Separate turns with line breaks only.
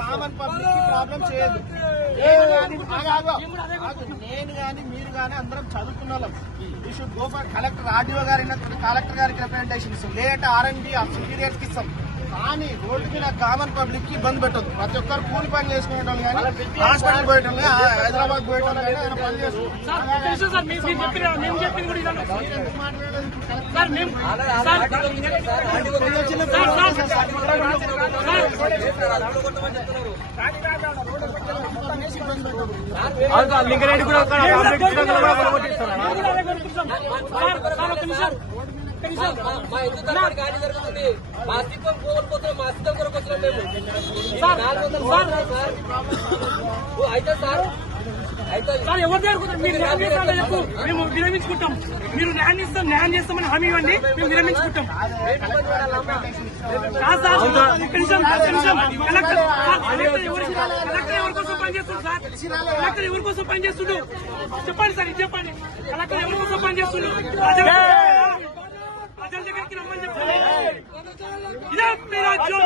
Common public problem చేయదు నేను కానీ మీరు కానీ అందరం చదువుకున్న వాళ్ళం ఈ should go for collector RDO గారి కలెక్టర్ గారికి రిప్రజెంటేషన్ ఇస్తాం లేదంటే ఆర్ఎండి సుపీరియర్స్కి ఇస్తాం. కానీ రోడ్డు మీద కామన్ పబ్లిక్కి ఇబ్బంది పెట్టదు ప్రతి ఒక్కరు కూలి పని చేసుకునేటోళ్ళు కానీ హాస్పిటల్ కానీ హైదరాబాద్ పోయేటోళ్ళు కానీ ఏదైనా పని
లింగరెడ్డి కూడా
మా ఎందుకు అక్కడ గాడి జరుగుతుంది. మా అస్తిత్వం కోల్పోతున్నాం మా అస్తిత్వం కొరకు వచ్చినాం మేము నాలుగు వందల
సార్.
సార్. ఓ, అయితే సార్ అయితే
సార్ ఎవరి దగ్గర కుదరదు? మీరు న్యాయం చేస్తారో చెప్పు. మేము విరమించుకుంటాం. మీరు న్యాయం చేస్తాం న్యాయం చేస్తామని హామీ ఇవ్వండి. మేము విరమించుకుంటాం. కలెక్టర్ ఎవరి కోసం పనిచేస్తుంది సార్? కలెక్టర్ ఎవరి కోసం పనిచేస్తుండు చెప్పండి సార్ ఇది చెప్పండి. కలెక్టర్ ఎవరి కోసం పనిచేస్తుండు ਮੇਰਾ ਜੋ